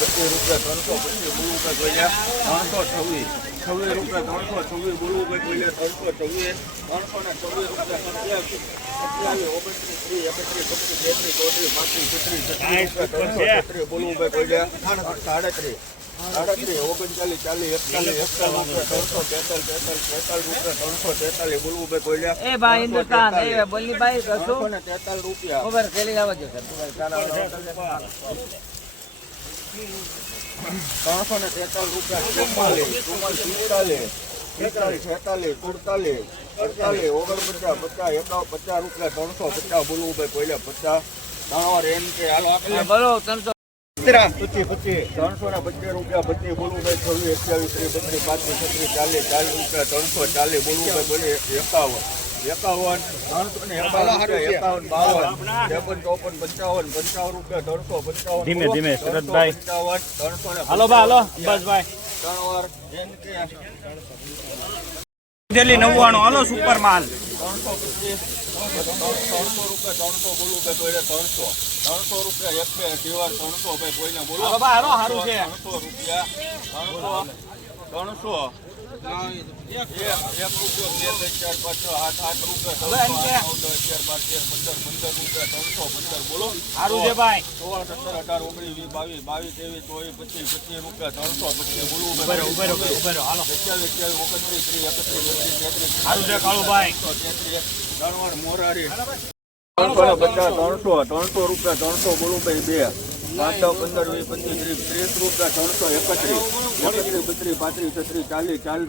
રૂપિયા 325 બોલવું ભાઈ બોલ્યા 326 રૂપિયા 326 બોલવું ભાઈ બોલ્યા 326 રૂપિયા 27 બોલવું ભાઈ બોલ્યા 37 39 40 41 બોલવું ભાઈ બોલ્યા એ ભાઈ હિન્દુસ્તાન એ બોલની ભાઈ 343 રૂપિયા ખબર ખેલી આવજો સર 343 રૂપિયા 44 46 48 49 રૂપિયા 350 બોલવું ભાઈ બોલ્યા 50 દાણવાર એમ કે હાલો આપણે બોલો 300 25 રૂપિયા 25 બોલવું ભાઈ 26 28 30 35 40 બોલવું ભાઈ બોલે 51 રૂપિયા ધીમે ધીમે શરદભાઈ 355 હાલો બસભાઈ દિલ્હી 99 હાલો સુપર માલ 300 બોલવું ભાઈ કોઈને 300 રૂપિયા 1 ભાઈ કોઈને બોલો સારું છે 300 રૂપિયા 300 1 રૂપિયો 2 4 5 6 7 રૂપિયા 15 બોલો સારું છે ભાઈ 16 17 18 19 20 22 23 24 25 રૂપિયા 325 બોલવું ઉભેરો હાલો 21 સારું છે કાળુભાઈ મોરારી 350 300 રૂપિયા 300 બોલું ભાઈ 2 5 15 20 25 30 રૂપિયા 331 32 33 40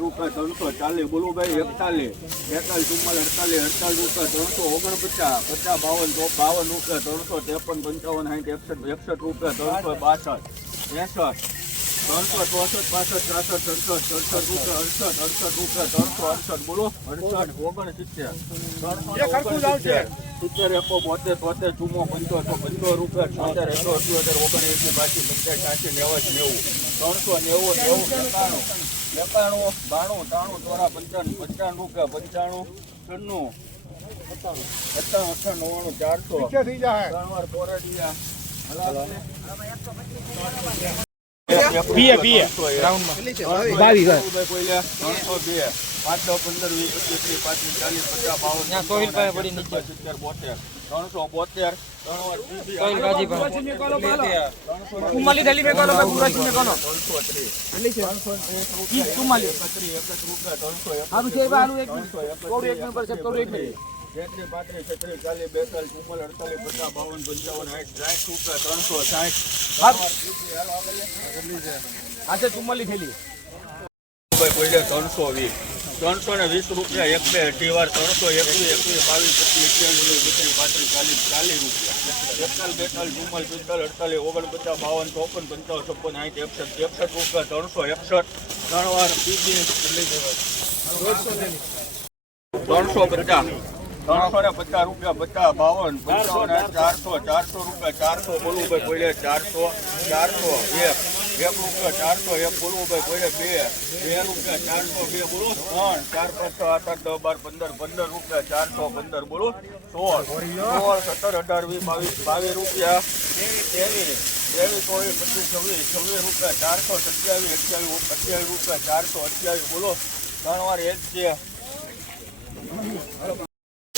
રૂપિયા 340 41 રૂપિયા 352 રૂપિયા 353 રૂપિયા 362 રૂપિયા 363 રૂપિયા 364 રૂપિયા બોલો 68 70 એકો 72 74 55 રૂપિયા 76 પીએ રાઉન્ડમાં 22 5 15 20 25 ઉમાલી થેલી મેં કોનો પૂરા ચીમે કોનો હારું છે ભાઈ હારું એક કોડ એક નંબર છે કોડ એક મિનિટ 33 34 40 42 આ છે ચુમ્માલી થેલી ભાઈ કોઈ 320 320 રૂપિયા 1 2 અઢી વાર 321 બોલવું ભાઈ કોઈ 400 1 રૂપિયા 401 બોલવું ભાઈ કોઈ 2 રૂપિયા 402 બોલો 3 4 5 6 8 10 12 15 રૂપિયા 415 બોલો 16 17 18 20 રૂપિયા 23 રૂપિયા 427 રૂપિયા 427 બોલો 3 વાર 1 છે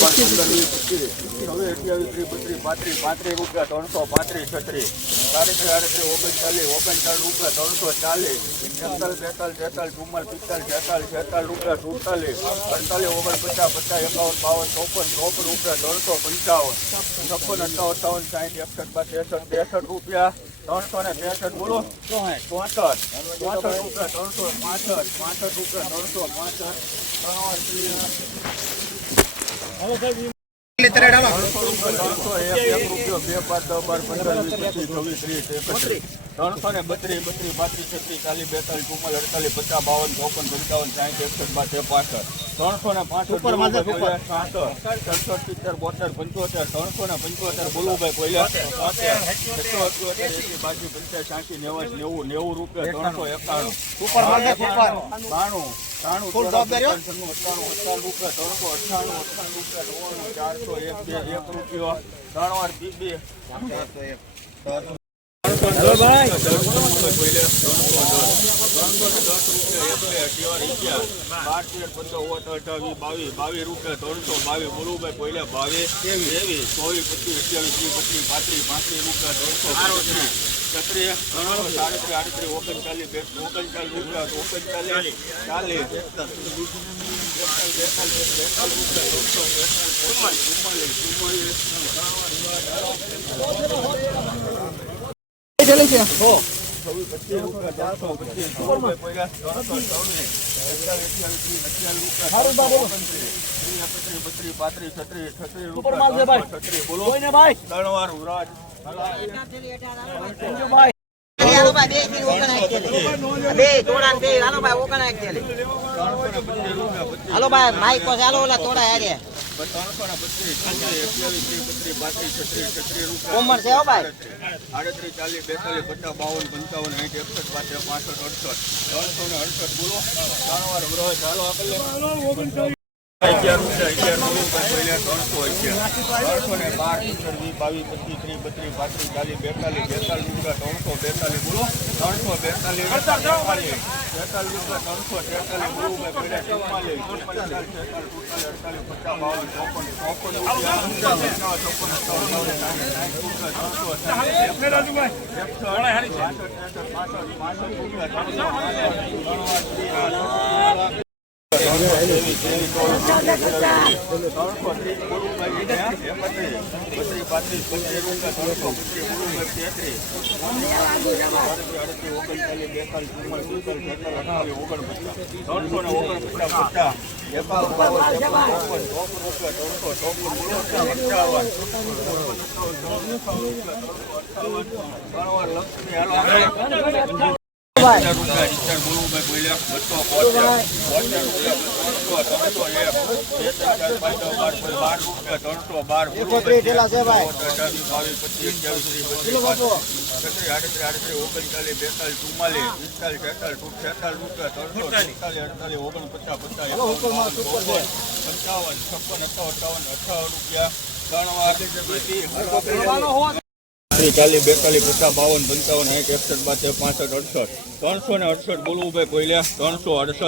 35 રૂપિયા 335 36 39 રૂપિયા 340 રૂપિયા 47 રૂપિયા 363 બોલો 64 રૂપિયા 365 રૂપિયા 301 બોલુભાઈ કોઈને 310 રૂપિયા 12 13 14 15 રૂપિયા 322 બોલુભાઈ કોઈને 22 23 24 25 28 29 થેલી છે બોલો ભાઈ 3 વાર ઉરાજ હાલો ભાઈ માઈક પાસે હાલો ઓલા થોડા યાર કોમર છે હો ભાઈ 38 40 42 55 55 60 61 62 63 68 બોલો 3 વાર ઉરાજ ચાલો આપણે 368 બોલવું ભાઈ કોઈલે 368 રૂપિયા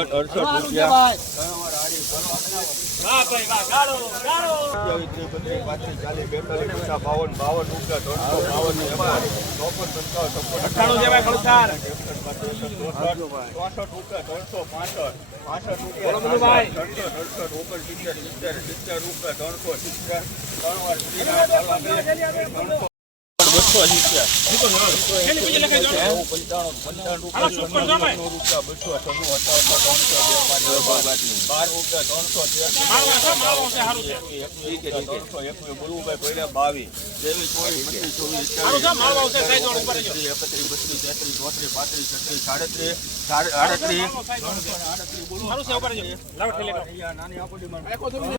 22